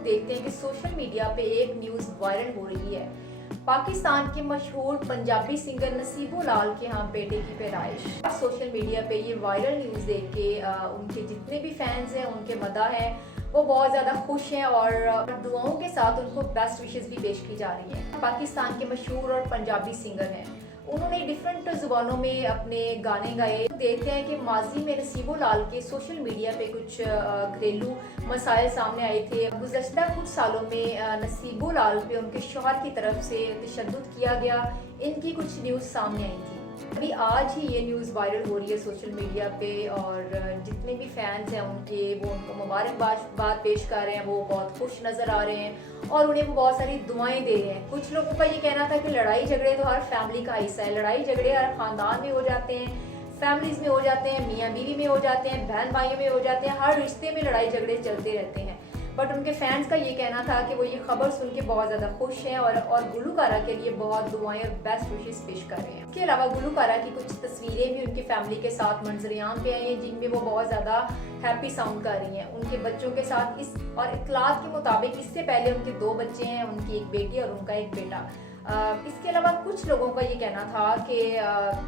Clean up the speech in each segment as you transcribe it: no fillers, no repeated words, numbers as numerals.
लोग देखते हैं कि सोशल मीडिया पे एक न्यूज़ वायरल हो रही है। पाकिस्तान के मशहूर पंजाबी सिंगर नसीबो लाल के यहाँ बेटे की पैदाइश। सोशल मीडिया पे ये वायरल न्यूज़ देख के उनके जितने भी फैंस हैं, उनके मदा हैं, वो बहुत ज़्यादा खुश हैं और दुआओं के साथ उनको बेस्ट विशेस भी पेश की जा रही हैं। पाकिस्तान के मशहूर और पंजाबी सिंगर हैं, उन्होंने डिफरेंट ज़ुबानों में अपने गाने गाए। देखते हैं कि माजी में नसीबो लाल के सोशल मीडिया पे कुछ घरेलू मसाइल सामने आए थे। गुज़श्ता कुछ सालों में नसीबो लाल पे उनके शौहर की तरफ से तशद्दुद किया गया, इनकी कुछ न्यूज़ सामने आई थी। अभी आज ही ये न्यूज़ वायरल हो रही है सोशल मीडिया पे और जितने भी फैंस हैं उनके, वो उनको मुबारकबाद पेश कर रहे हैं, वो बहुत खुश नज़र आ रहे हैं और उन्हें वो बहुत सारी दुआएं दे रहे हैं। कुछ लोगों का ये कहना था कि लड़ाई झगड़े तो हर फैमिली का हिस्सा है, लड़ाई झगड़े हर ख़ानदान में हो जाते हैं, फैमिलीज़ में हो जाते हैं, मियाँ बीवी में हो जाते हैं, बहन भाइयों में हो जाते हैं, हर रिश्ते में लड़ाई झगड़े चलते रहते हैं। बट उनके फैंस का ये कहना था कि वो ये खबर सुन के बहुत ज़्यादा खुश हैं और गुलूकारा के लिए बहुत दुआएं और बेस्ट विशेस पेश कर रहे हैं। इसके अलावा गुलूकारा की कुछ तस्वीरें भी उनकी फैमिली के साथ मंजरियाम पे आई हैं, जिनमें वो बहुत ज़्यादा हैप्पी साउंड कर रही हैं उनके बच्चों के साथ। इस और इत्तलात के मुताबिक इससे पहले उनके 2 बच्चे हैं, उनकी एक बेटी और उनका एक बेटा। इसके अलावा कुछ लोगों का ये कहना था कि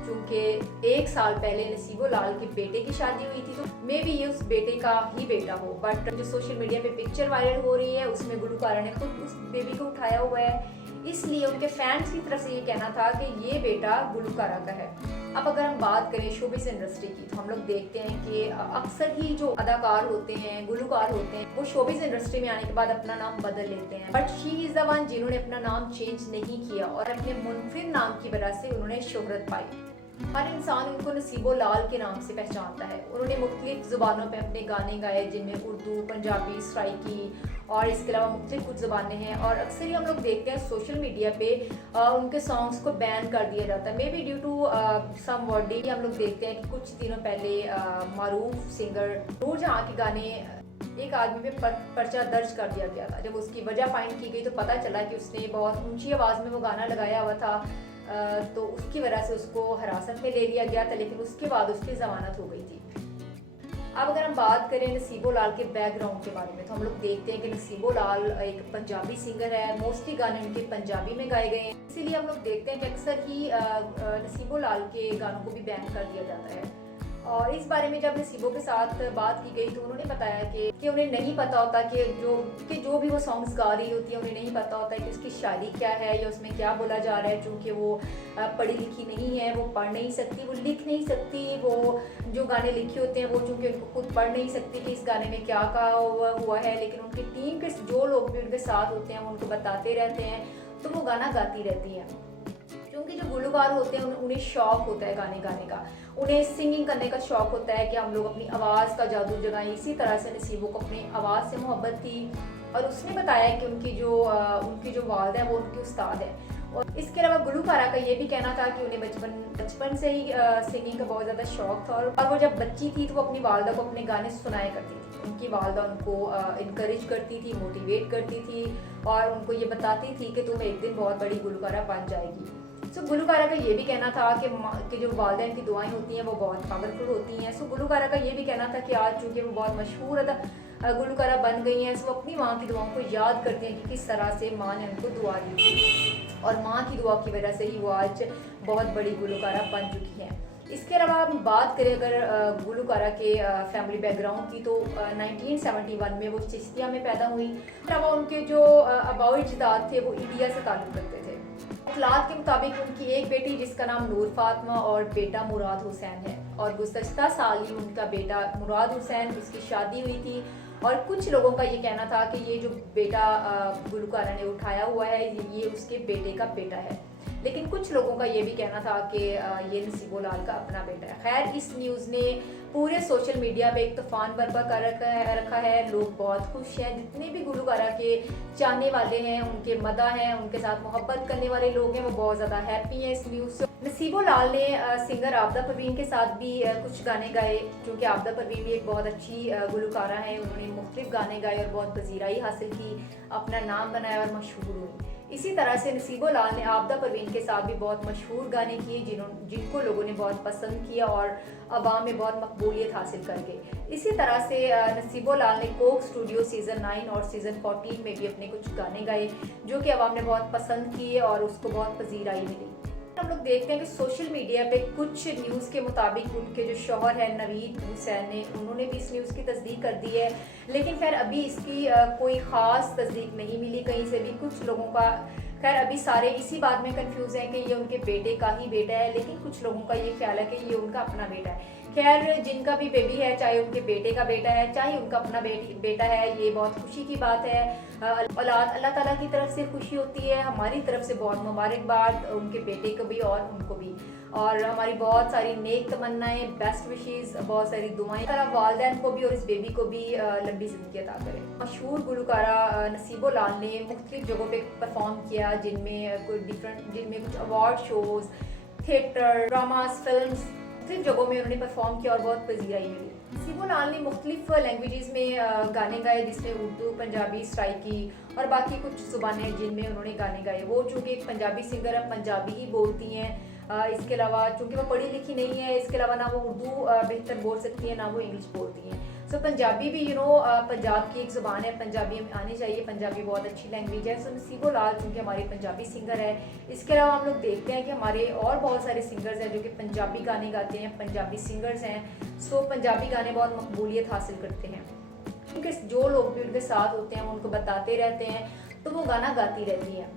चूँकि 1 साल पहले नसीबो लाल के बेटे की शादी हुई थी, तो मे बी ये उस बेटे का ही बेटा हो। बट जो सोशल मीडिया पे पिक्चर वायरल हो रही है, उसमें गुलूकारा ने खुद उस बेबी को उठाया हुआ है, इसलिए उनके फैंस की तरफ से ये कहना था कि ये बेटा गुलूकारा का है। अब अगर हम बात करें शोबिज़ इंडस्ट्री की, तो हम लोग देखते हैं कि अक्सर ही जो अदाकार होते हैं, गुलूकार होते हैं, वो शोबिज़ इंडस्ट्री में आने के बाद अपना नाम बदल लेते हैं। But she is the one जिन्होंने अपना नाम चेंज नहीं किया और अपने मुनफरिद नाम की वजह से उन्होंने शोहरत पाई। हर इंसान उनको नसीबो लाल के नाम से पहचानता है। उन्होंने मुख्तलिफ ज़ुबानों पे अपने गाने गाए, जिनमें उर्दू, पंजाबी, सराइकी और इसके अलावा मुख्तलिफ कुछ ज़बानें हैं। और अक्सर ही हम लोग देखते हैं सोशल मीडिया पे उनके सॉन्ग्स को बैन कर दिया जाता है, maybe due to some wording. हम लोग देखते हैं कि कुछ दिनों पहले मारूफ सिंगर नूरजहां के गाने एक आदमी पे पर्चा दर्ज कर दिया गया था। जब उसकी वजह फाइंड की गई तो पता चला कि उसने बहुत ऊंची आवाज़ में वो गाना लगाया हुआ था, तो उसकी वजह से उसको हिरासत में ले लिया गया था, लेकिन उसके बाद उसकी ज़मानत हो गई थी। अब अगर हम बात करें नसीबो लाल के बैकग्राउंड के बारे में, तो हम लोग देखते हैं कि नसीबो लाल एक पंजाबी सिंगर है, मोस्टली गाने उनके पंजाबी में गाए गए हैं। इसीलिए हम लोग देखते हैं कि अक्सर ही नसीबो लाल के गानों को भी बैन कर दिया जाता है। और इस बारे में जब नसीबो के साथ बात की गई तो उन्होंने बताया कि उन्हें नहीं पता होता कि जो भी वो सॉन्ग्स गा रही होती है, उन्हें नहीं पता होता कि उसकी शायरी क्या है या उसमें क्या बोला जा रहा है। चूँकि वो पढ़ी लिखी नहीं है, वो पढ़ नहीं सकती, वो लिख नहीं सकती, वो जो गाने लिखे होते हैं वो चूँकि उनको खुद पढ़ नहीं सकती कि इस गाने में क्या कहा हुआ है, लेकिन उनकी टीम के जो लोग भी उनके साथ होते हैं वो उनको बताते रहते हैं, तो वो गाना गाती रहती हैं। क्योंकि जो गुलूकार होते हैं उन्हें शौक होता है गाने गाने का, उन्हें सिंगिंग करने का शौक होता है कि हम लोग अपनी आवाज़ का जादू जगाएं। इसी तरह से नसीबो को अपनी आवाज़ से मोहब्बत थी और उसने बताया कि उनकी जो वालिद है वो उनकी उस्ताद है। और इसके अलावा गुलूकारा का ये भी कहना था कि उन्हें बचपन से ही सिंगिंग का बहुत ज़्यादा शौक था और वो जब बच्ची थी तो वो अपनी वालिदा को अपने गाने सुनाया करती थी। उनकी वालिदा उनको इनकरेज करती थी, मोटिवेट करती थी और उनको ये बताती थी कि तुम एक दिन बहुत बड़ी गुलूकारा बन जाएगी। सो गुलूकारा का ये भी कहना था कि जो वालिदैन की दुआएं होती हैं वो बहुत पावरफुल होती हैं। सो गुलूकारा का ये भी कहना था कि आज चूँकि वो बहुत मशहूर गुलूकारा बन गई हैं, सो वो अपनी माँ की दुआओं को याद करते हैं कि किस तरह से माँ ने उनको दुआ दी थी और माँ की दुआ की वजह से ही वो आज बहुत बड़ी गुलूकारा बन चुकी हैं। इसके अलावा हम बात करें अगर गुलूकारा के फैमिली बैकग्राउंड की, तो 1971 में वो चिश्तिया में पैदा हुई। अलावा उनके जो आबाई अजदाद थे वो इंडिया से ताल्लुक़ रखते थे। इत्तलात के मुताबिक उनकी एक बेटी जिसका नाम नूर फातिमा और बेटा मुराद हुसैन है और गुज़श्ता साल ही उनका बेटा मुराद हुसैन, उसकी शादी हुई थी। और कुछ लोगों का ये कहना था कि ये जो बेटा गुलूकारा ने उठाया हुआ है ये उसके बेटे का बेटा है, लेकिन कुछ लोगों का ये भी कहना था कि ये नसीबो लाल का अपना बेटा है। खैर, इस न्यूज़ ने पूरे सोशल मीडिया पे एक तूफान बर्पा कर रखा है। लोग बहुत खुश हैं, जितने भी गुलूकारा के चाहने वाले हैं, उनके मदा हैं, उनके साथ मोहब्बत करने वाले लोग हैं, वो बहुत ज़्यादा हैप्पी हैं इस न्यूज़ से। नसीबो लाल ने सिंगर आबदा परवीन के साथ भी कुछ गाने गाए, क्योंकि आबदा परवीन भी एक बहुत अच्छी गुलूकारा है। उन्होंने मुख्तलिफ गाने गाए और बहुत पजीराई हासिल की, अपना नाम बनाया और मशहूर हुई। इसी तरह से नसीबो लाल ने आबदा परवीन के साथ भी बहुत मशहूर गाने किए जिनको लोगों ने बहुत पसंद किया और अवाम में बहुत मकबूलियत हासिल कर गए। इसी तरह से नसीबो लाल ने कोक स्टूडियो सीज़न 9 और सीज़न 14 में भी अपने कुछ गाने गाए जो कि अवाम ने बहुत पसंद किए और उसको बहुत पजीराई मिली। हम लोग देखते हैं कि सोशल मीडिया पे कुछ न्यूज़ के मुताबिक उनके जो शौहर हैं नवीद हुसैन ने उन्होंने भी इस न्यूज़ की तस्दीक कर दी है, लेकिन खैर अभी इसकी कोई ख़ास तस्दीक नहीं मिली कहीं से भी। कुछ लोगों का खैर अभी सारे इसी बात में कंफ्यूज हैं कि ये उनके बेटे का ही बेटा है, लेकिन कुछ लोगों का ये ख्याल है कि ये उनका अपना बेटा है। खैर जिनका भी बेबी है, चाहे उनके बेटे का बेटा है चाहे उनका अपना बेटा है, ये बहुत खुशी की बात है। औलाद अल्लाह ताला की तरफ से खुशी होती है, हमारी तरफ से बहुत मुबारकबाद उनके बेटे को भी और उनको भी, और हमारी बहुत सारी नेक तमन्नाएं, बेस्ट विशेस, बहुत सारी दुआएं तरह वालदैन को भी और इस बेबी को भी लंबी ज़िंदगी अता करें। मशहूर गुलकारा नसीबो लाल ने मुख्तलिफ जगहों पे परफॉर्म किया, जिनमें कुछ award shows, theatre, dramas, films, मुख्तलिफ जगहों में उन्होंने परफॉर्म किया और बहुत पजीराई मिली। नसीबो लाल ने मुख्तलिफ लैंग्वेजेस में गाने गाए, जिसमें उर्दू, पंजाबी, सराइकी और बाकी कुछ ज़ुबानें जिनमें उन्होंने गाने गाए। वो चूँकि एक पंजाबी सिंगर है, पंजाबी ही बोलती हैं। इसके अलावा चूँकि वो पढ़ी लिखी नहीं है, इसके अलावा ना वो उर्दू बेहतर बोल सकती है ना वो इंग्लिश बोलती हैं। सो पंजाबी भी पंजाब की एक ज़ुबान है, पंजाबी हमें आनी चाहिए, पंजाबी बहुत अच्छी लैंग्वेज है। सो नसीबो लाल चूँकि हमारी पंजाबी सिंगर है। इसके अलावा हम लोग देखते हैं कि हमारे और बहुत सारे सिंगर्स हैं जो कि पंजाबी गाने गाते हैं, पंजाबी सिंगर्स हैं। सो पंजाबी गाने बहुत मकबूलियत हासिल करते हैं, क्योंकि जो लोग भी उनके साथ होते हैं वो उनको बताते रहते हैं तो वो गाना गाती रहती हैं।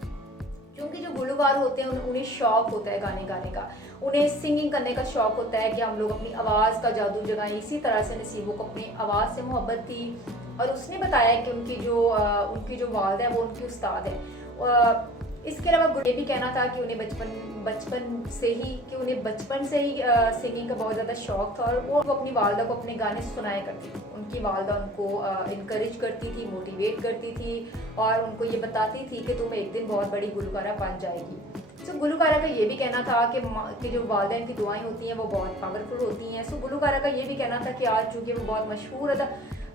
क्योंकि जो गुलकार होते हैं उन्हें शौक़ होता है गाने गाने का, उन्हें सिंगिंग करने का शौक़ होता है कि हम लोग अपनी आवाज़ का जादू जगाएं। इसी तरह से नसीबो को अपनी आवाज़ से मोहब्बत थी और उसने बताया कि उनकी जो वालिदा है वो उनकी उस्ताद है। इसके अलावा ये भी कहना था कि उन्हें बचपन से ही सिंगिंग का बहुत ज़्यादा शौक़ था और वो अपनी वालिदा को अपने गाने सुनाया करती थी। उनकी वालिदा उनको इनकरेज करती थी, मोटिवेट करती थी और उनको ये बताती थी कि तुम एक दिन बहुत बड़ी गुलकारा बन जाएगी। सो गुलकारा का ये भी कहना था कि जो वालिदैन की दुआएं होती हैं वो बहुत पावरफुल होती हैं। सो गुलकारा का ये भी कहना था कि आज चूँकि वो बहुत मशहूर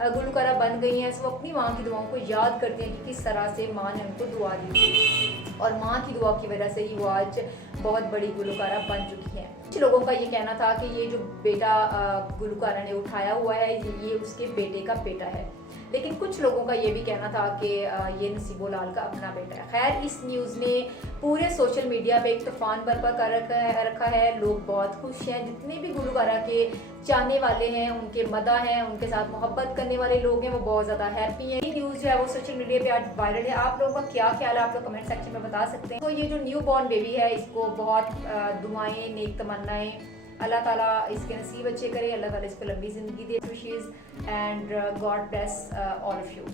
गुलकारा बन गई हैं, सो वो अपनी माँ की दुआओं को याद करते हैं कि किस तरह से माँ ने उनको दुआ दी थी और माँ की दुआ की वजह से ही वो आज बहुत बड़ी गुलकारा बन चुकी हैं। कुछ लोगों का ये कहना था कि ये जो बेटा गुलकारा ने उठाया हुआ है ये उसके बेटे का बेटा है, लेकिन कुछ लोगों का ये भी कहना था कि ये नसीबो लाल का अपना बेटा है। खैर इस न्यूज़ ने पूरे सोशल मीडिया पे एक तूफान बर्पा कर रखा है। लोग बहुत खुश हैं, जितने भी गुलकारा के चाहने वाले हैं, उनके मदा हैं, उनके साथ मोहब्बत करने वाले लोग हैं, वो बहुत ज़्यादा हैप्पी हैं। ये न्यूज़ जो है वो सोशल मीडिया पे आज वायरल है। आप लोगों का क्या ख्याल है, आप लोग कमेंट सेक्शन में बता सकते हैं। तो ये जो न्यू बॉर्न बेबी है इसको बहुत दुआएं, नेक तमन्नाएं, अल्लाह ताला इसके नसीब अच्छे करे, अल्लाह ताला इसको लंबी ज़िंदगी दे, wishes and God bless all of you.